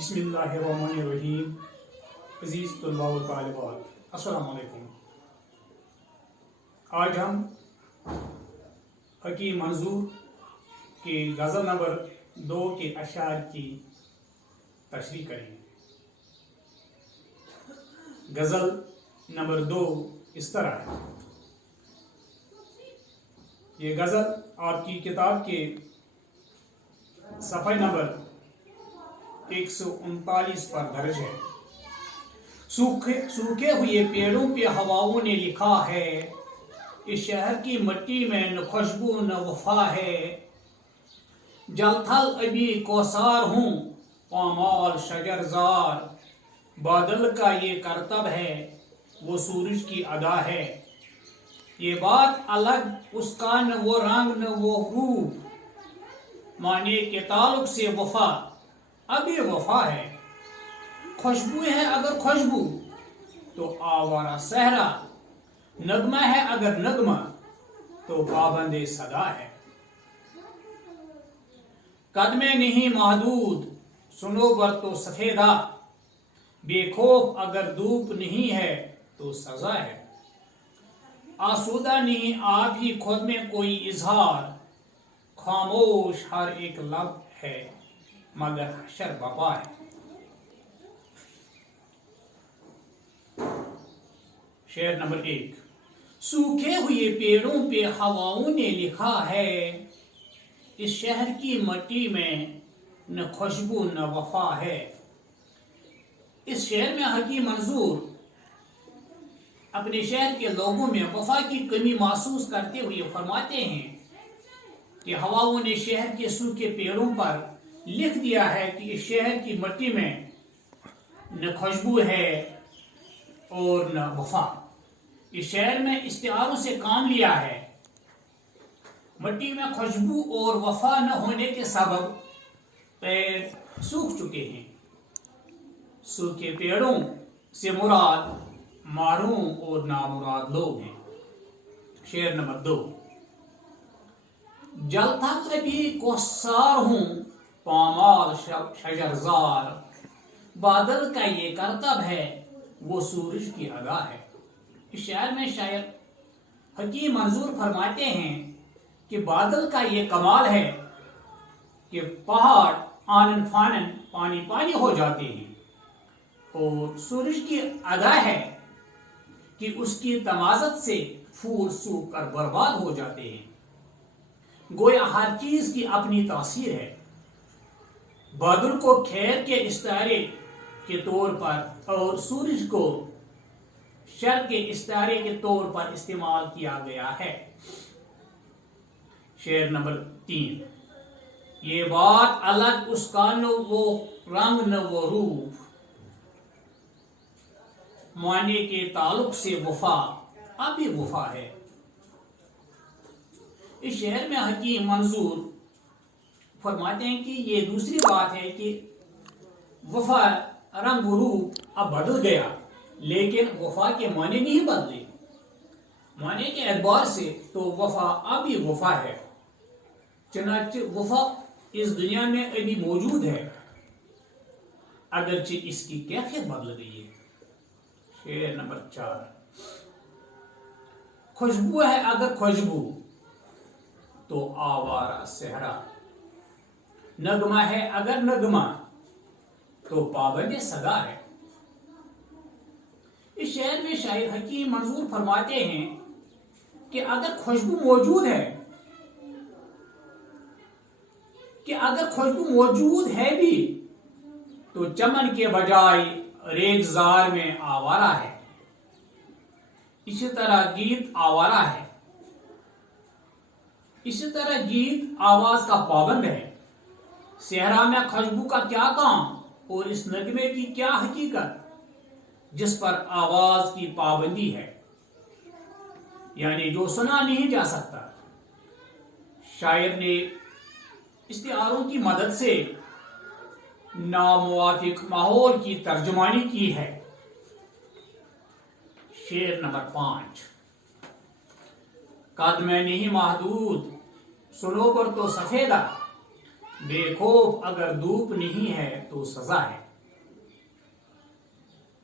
بسم اللہ الرحمن الرحیم. عزیز طلباء و طالبات، السلام علیکم. آج ہم حکیم منظور کی غزل نمبر 2 کے اشعار کی تشریح کریں گے. غزل نمبر 2 اس طرح ہے. یہ غزل آپ کی کتاب کے صفحہ نمبر 139 پر درج ہے. سوکھے ہوئے پیڑوں پہ ہواؤں نے لکھا ہے، اس شہر کی مٹی میں نہ خوشبو نہ وفا ہے. جل تھل ابھی کوثار ہوں، پامال شجر زار. بادل کا یہ کرتب ہے، وہ سورج کی ادا ہے. یہ بات الگ اس کا نہ وہ رنگ نہ وہ روپ، معنی کے تعلق سے وفا ابھی وفا ہے. خوشبو ہے اگر خوشبو تو آوارہ صحرا، نغمہ ہے اگر نغمہ تو پابند صدا ہے. قدمیں نہیں محدود صنوبر تو سفیدہ، بے خوف اگر دھوپ نہیں ہے تو سزا ہے. آسودہ نہیں آپ ہی خود میں کوئی اظہار، خاموش ہر ایک لب ہے مگر حشر بپا ہے. شعر نمبر 1. سوکھے ہوئے پیڑوں پہ ہواؤں نے لکھا ہے، اس شہر کی مٹی میں نہ خوشبو نہ وفا ہے. اس شعر میں حکیم منظور اپنے شہر کے لوگوں میں وفا کی کمی محسوس کرتے ہوئے فرماتے ہیں کہ ہواؤں نے شہر کے سوکھے پیڑوں پر لکھ دیا ہے کہ اس شہر کی مٹی میں نہ خوشبو ہے اور نہ وفا. اس شہر میں استعاروں سے کام لیا ہے. مٹی میں خوشبو اور وفا نہ ہونے کے سبب پیڑ سوکھ چکے ہیں. سوکھے پیڑوں سے مراد معروم اور نامراد لوگ ہیں. شعر نمبر 2. جل تھک ابھی کوثار ہوں، پامال شجر زار. بادل کا یہ کرتب ہے، وہ سورج کی ادا ہے. اس شعر میں شاعر حکیم منظور فرماتے ہیں کہ بادل کا یہ کمال ہے کہ پہاڑ آنن فانن پانی پانی ہو جاتے ہیں، اور سورج کی ادا ہے کہ اس کی تمازت سے پھول سوکھ کر برباد ہو جاتے ہیں. گویا ہر چیز کی اپنی تاثیر ہے. بادل کو خیر کے استعارے کے طور پر اور سورج کو شر کے استعارے کے طور پر استعمال کیا گیا ہے. شعر نمبر 3. یہ بات الگ اس کا نہ وہ رنگ نہ وہ روپ، معنی کے تعلق سے وفا ابھی وفا ہے. اس شعر میں حکیم منظور فرماتے ہیں کہ یہ دوسری بات ہے کہ وفا رنگ و روپ اب بدل گیا، لیکن وفا کے معنی نہیں بدلے. معنی کے اعتبار سے تو وفا ابھی وفا ہے. چنانچہ وفا اس دنیا میں ابھی موجود ہے، اگرچہ اس کی کیفیت بدل گئی ہے. شعر نمبر 4. خوشبو ہے اگر خوشبو تو آوارہ صحرا، نغمہ ہے اگر نغمہ تو پابند صدا ہے. اس شعر میں شاعر حکیم منظور فرماتے ہیں کہ اگر خوشبو موجود ہے بھی تو چمن کے بجائے ریگزار میں آوارہ ہے. اسی طرح گیت آوارہ ہے. اسی طرح گیت آواز کا پابند ہے. صحرا میں خوشبو کا کیا کام اور اس نغمے کی کیا حقیقت جس پر آواز کی پابندی ہے، یعنی جو سنا نہیں جا سکتا. شاعر نے استعاروں کی مدد سے ناموافق ماحول کی ترجمانی کی ہے. شعر نمبر 5. قد میں نہیں محدود سنو پر تو سفیدہ، بے خوف اگر دھوپ نہیں ہے تو سزا ہے.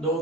2